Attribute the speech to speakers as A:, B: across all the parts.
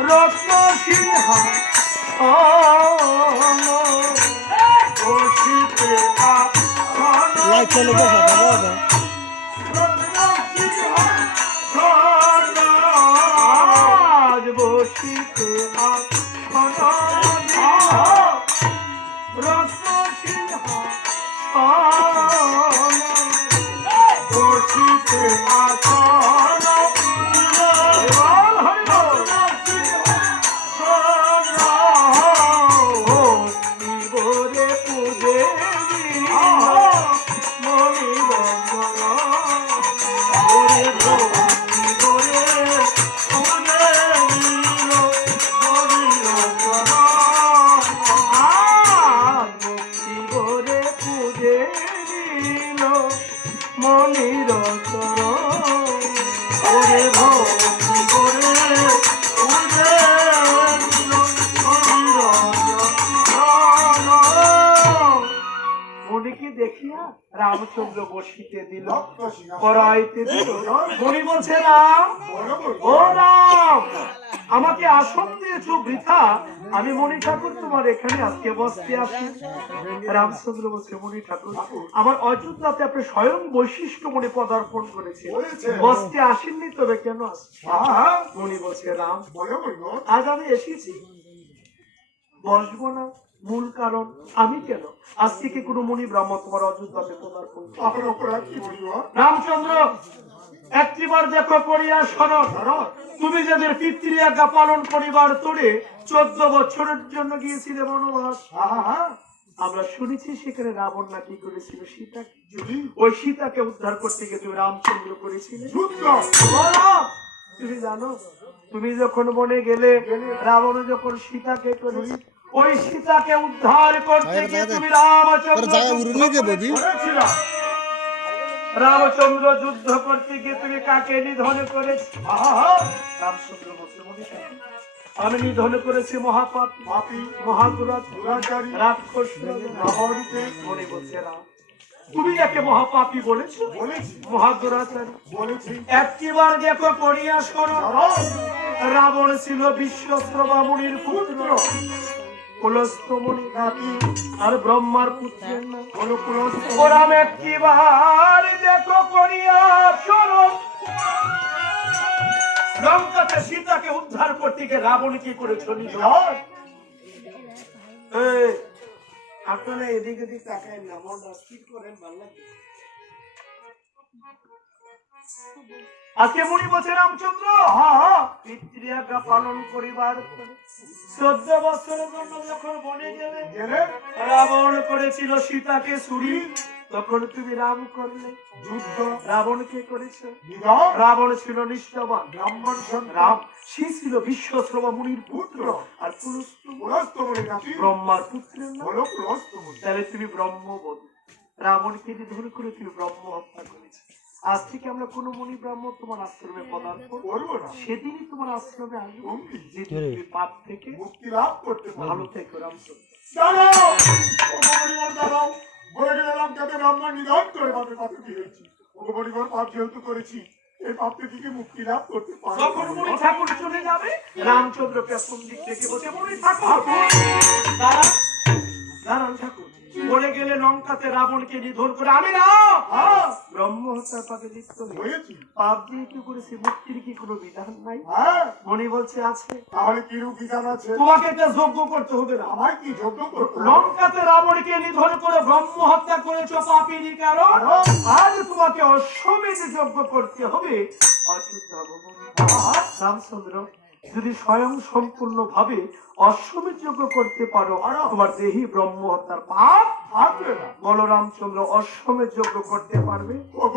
A: রত্ন সিংহ
B: light চলে গেছে বাবা
A: বসিতে রত্ন ওরে রামচন্দ্র বসিতে দিল করাইতে দিল। মনি বলছে রাম ও রাম আমাকে আসন দিয়েছ বৃথা। আমি মণি ঠাকুর তোমার এখানে আজকে বসতে আসি। রামচন্দ্র বলছে মণি ঠাকুর আমার অযোধ্যাতে আপনি স্বয়ং বৈশিষ্ট্য মনে পদার্পণ করেছে বসতে আসেননি তবে কেন মণি বলছে রাম আজ আমি এসেছি। বসবো না। মূল কারণ আমি কেন? আজ থেকে কোনো মুনি ব্রাহ্ম তোমার অযোধ্যাতে পদার্পণ করবে। না। রামচন্দ্র একটিবার দেখো করিয়া শরণ। তুমি যাদের পিতৃ আজ্ঞা পালন করিবার তোরে চোদ্দ বছরের জন্য গিয়েছিলে বনবাস। আমরা শুনেছি সেখানে রাবণ না কি করেছিল সীতা ওই সীতাকে উদ্ধার করতে গিয়ে তুমি রামচন্দ্র করেছিলে। তুমি জানো তুমি যখন বনে গেলে রাবণ যখন সীতাকে করে ওই সীতাকে উদ্ধার করতে গিয়ে তুমি রামচন্দ্র রামচন্দ্র যুদ্ধ করতে গিয়ে তুমি কাকে নিধন করেছ? রামচন্দ্র বলছে "মনে থাকে, আমি নিধন করেছি মহাপাপ পাপি মহাদুরাজ রাক্ষস রাবণকে মনে বলছে রাম তুমি একে মহাপাপী বলেছ? মহাদুরাচারী। একটিবার দেখো শোনো। রাবণ ছিল বিশ্বশ্রবা মুনির পুত্র। কুলস্থমণি নাতি আর ব্রহ্মার পুত্র হলো কুলস্থ ওরাম একটিবার দেখো করিয়া শোনো। লঙ্কাতে সীতাকে উদ্ধার করতে গিয়ে রাবণ কি করেছিল এই, আপনারা এদিকে এদিক তাকায় না স্থির করেন ভালো লাগে আজকে মনি বলছে রামচন্দ্র পিতৃ আজ্ঞা পালন করিবার চোদ্দ বছরের জন্য যখন বনে গেলে রাবণ করেছিল সীতাকে চুরি তখন তুমি রাম করলে। যুদ্ধ? রাবণকে করেছে। রাবণ ছিল নিষ্ঠাবান। ব্রাহ্মণ রাম সে ছিল বিশ্বশ্রবা মুনির পুত্র। আর ব্রহ্মার পুত্রের নাম। তাহলে তুমি ব্রহ্মবোধ। রাবণকে নিধন করে তুমি ব্রহ্ম হত্যা করেছে। আজ থেকে আমরা কোন মুনি ব্রাহ্ম তোমার আশ্রমে পদার্পণ
C: করব। না।
A: সেদিনই তোমার আশ্রমে আসব। তুমি পাপ থেকে
C: মুক্তি লাভ করতে
A: ভালো থেকো রামচন্দ্র।
C: দাঁড়াও! ও পরিবার দাঁড়াও। বলে গেলাম যাতে ব্রাহ্মণ নিধন করে পাপে পাপে কি হয়েছি পাপ যেহেতু করেছি এই পাপ থেকে মুক্তি লাভ করতে
A: যখন মুনি ঠাকুর চলে যাবে রামচন্দ্র পেছন দিক থেকে বসে মুনি ঠাকুর। দাঁড়ান দাঁড়ান ঠাকুর। বলে গেলে লঙ্কাতে রাবণকে নিধন করে আমি না। ব্রহ্ম হত্যার পাকে লিপ্ত
C: হয়েছি
A: পাপ দিয়ে কি করেছে মুক্তির কি কোনো বিধান নাই?
C: হ্যাঁ।
A: মনি বলছে আছে।
C: তাহলে কি রূপ বিধান আছে?
A: তোমাকে একটা যজ্ঞ করতে হবে না।
C: আমায় কি যোগ্য করতে
A: লঙ্কাতে রাবণকে নিধন করে ব্রহ্ম হত্যা করেছ পাপিনী কারণ? আজ তোমাকে অশ্বমেধ যজ্ঞ করতে হবে। অযোধ্যা রামচন্দ্র যদি স্বয়ং সম্পূর্ণ ভাবে অশ্বমেধ যজ্ঞ করতে পারো তোমার দেহি ব্রহ্ম হত্যার পাপ
C: থাকবে না।
A: বলো রামচন্দ্র অশ্বমেধ যজ্ঞ করতে পারবে?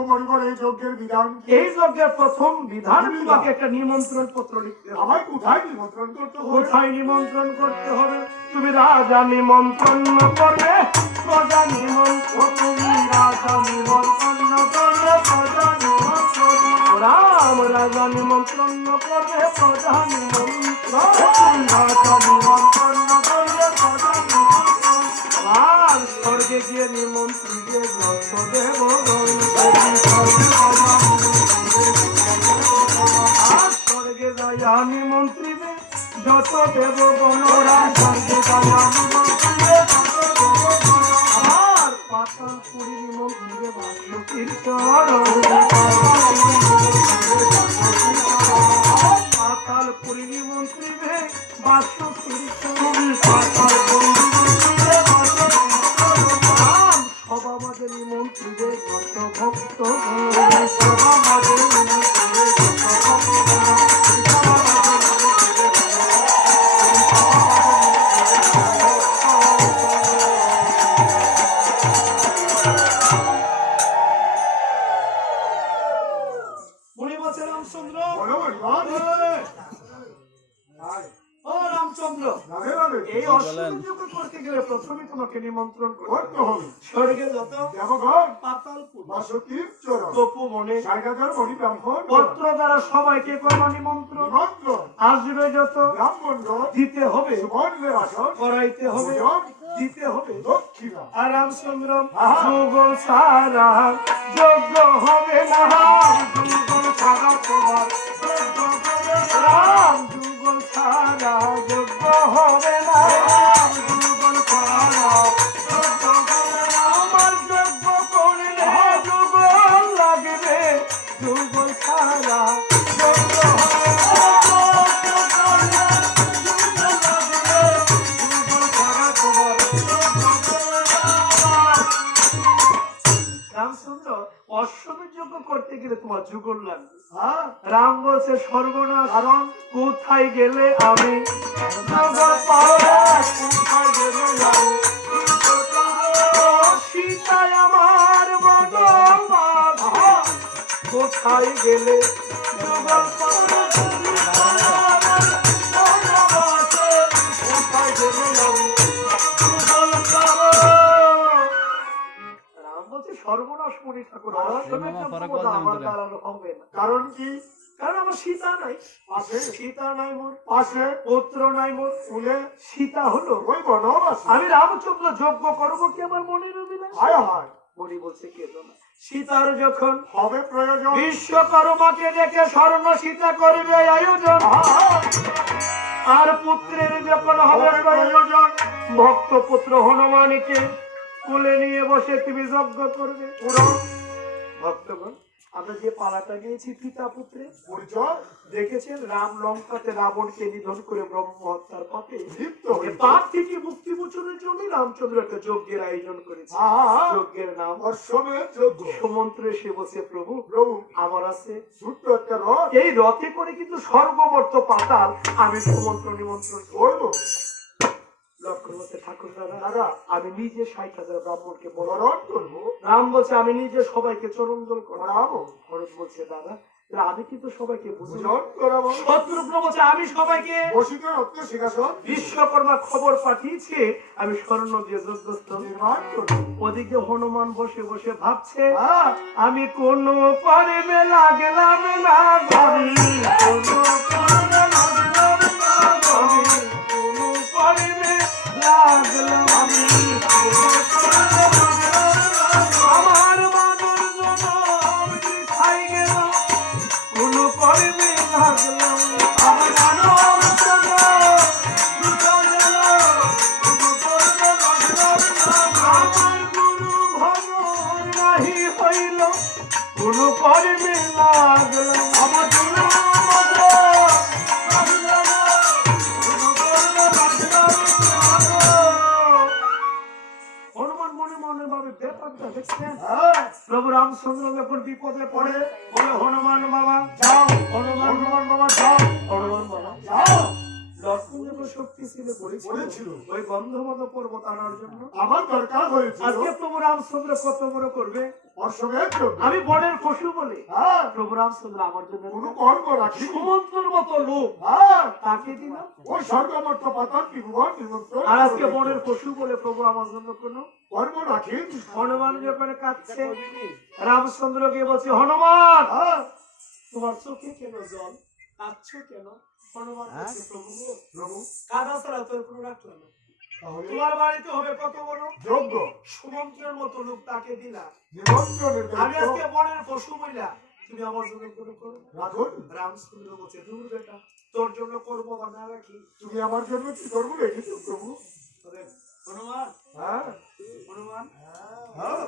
C: পরিবার এই যজ্ঞের বিধান
A: এই যজ্ঞের প্রথম বিধান তোমাকে একটা নিমন্ত্রণ পত্র লিখতে হবে।
C: কোথায় নিমন্ত্রণ করতে হবে?
A: কোথায় নিমন্ত্রণ করতে হবে? তুমি রাজা নিমন্ত্রণ করবে প্রজা নিমন্ত্রণ আর মন্ত্রী যত দেব গণরা সর্বে আমার পাতাল পুরী মন্দিরে বাসুকির পাতাল পুরী মন্ত্রী বাসুকির পাতাল প্রথমে তোমাকে নিমন্ত্রণ করতে
C: হবে।
A: স্বর্গে যত
C: দেবগণ
A: পাতালপুর
C: বাসুকির চরণ
A: তপু
C: মণি ব্রাহ্মণ
A: পত্র দ্বারা সবাইকে নিমন্ত্রণ আসবে যত
C: ব্রাহ্মণগণ
A: দিতে হবে
C: সুবর্ণের আসন
A: করাইতে হবে দিতে হবে।
C: দক্ষিণা।
A: আর রামচন্দ্র
C: আহা।
A: যুগল সারা যোগ্য হবে না যুগল সারা তোমার রাম যুগল সারা। করতে গেলে তোমার যুগল লাগবে
C: হ্যাঁ
A: রাম বলছে, সর্বনাশ, কারণ কোথায় গেলে আমি? সীতায় আমার। কোথায় গেলে সর্বনাশ মণি ঠাকুর। আমার হবে না।
C: কারণ কি?
A: কারণ আমার সীতা নাই।
C: পাশে?
A: সীতা নাই মোর।
C: পাশে?
A: পুত্র নাই মোর।
C: ফুলে
A: সীতা হলো।
C: ওই বনবাসী।
A: আমি রামচন্দ্র যজ্ঞ করব কি আমার মনের অভিলাষ?
C: হায় হায়।
A: মনি বলছে না সীতার যখন
C: হবে প্রয়োজন
A: বিশ্বকর্মাকে ডেকে স্বর্ণ সীতা করবে আয়োজন। আর পুত্রের যখন হবে প্রয়োজন। ভক্ত পুত্র হনুমানকে কোলে নিয়ে বসে তুমি যজ্ঞ করবে।
C: পুরো
A: ভক্তগণ আমরা যে পালাটা গিয়েছি পিতা পুত্রে দেখেছেন রাম লঙ্কাতে রাবণকে নিধন করে ব্রহ্ম হত্যার পাপে
C: লিপ্ত
A: পাপ থেকে মুক্তি মোচনের জন্য রামচন্দ্র একটা যজ্ঞের আয়োজন করেছে। যজ্ঞের নাম
C: অশ্বমের যোগ্য
A: সমন্ত্রে সে বসে প্রভু
C: প্রভু
A: আমার আছে
C: ছোট্ট একটা রথ।
A: এই রথে করে কিন্তু সর্বমর্ত পাতাল আমি সমন্ত্র নিমন্ত্রণ করব। ঠাকুর দাদা আমি নিজে ষাট হাজার ব্রাহ্মণকে
C: বরণ করব।
A: রাম বলছে আমি নিজে সবাইকে করাবো
C: করাবো।
A: ভরত বলছে দাদা আমি কিন্তু সবাইকে আমি সবাইকে বিশ্বকর্মা খবর পাঠিয়েছে আমি স্বর্ণ দিয়ে ওদিকে হনুমান বসে বসে ভাবছে আমি কোন কর্মে লাগলাম না কোনো কোন কর্মে লাগলাম। আমার বিপদে পড়ে যখন শক্তি ছিল করেছিল
C: করেছিল।
A: ওই গন্ধমত পর্বত আনার জন্য।
C: আমার দরকার হয়েছিল।
A: আজকে প্রভু রামচন্দ্র কত বড় করবে? আমি বনের পশু বলে।
C: হ্যাঁ।
A: প্রভু রামচন্দ্র আমার জন্য
C: কোনো কর্ম রাখি
A: সুমন্ত্রের মতো লোক।
C: হ্যাঁ।
A: তাকে দিলাম
C: ওই স্বর্গমর্ত পাতাল
A: আর আজকে বনের পশু বলে প্রভু আমার জন্য কোন
C: কর্ম রাখি
A: হনুমান যখন কাঁদছে রামচন্দ্রকে বলছে হনুমান!
C: হ্যাঁ।
A: তোমার চোখে কেন জল? কাঁদছো কেন?
C: হ্যাঁ?
A: তোমার বাড়িতে হবে কত বড়? সুমন্ত্রের মতো লোক তাকে দিলা। পশু মহিলা। তুমি আমার জন্য কোনো করো?
C: রাখুন
A: রামচন্দ্র বলছে দূর বেটা
C: তোর জন্য করব বা না রাখি।
A: তুমি আমার জন্য কি করব রেখেছো প্রভু?
C: হনুমান
A: হ্যাঁ?
C: হনুমান
A: হ্যাঁ।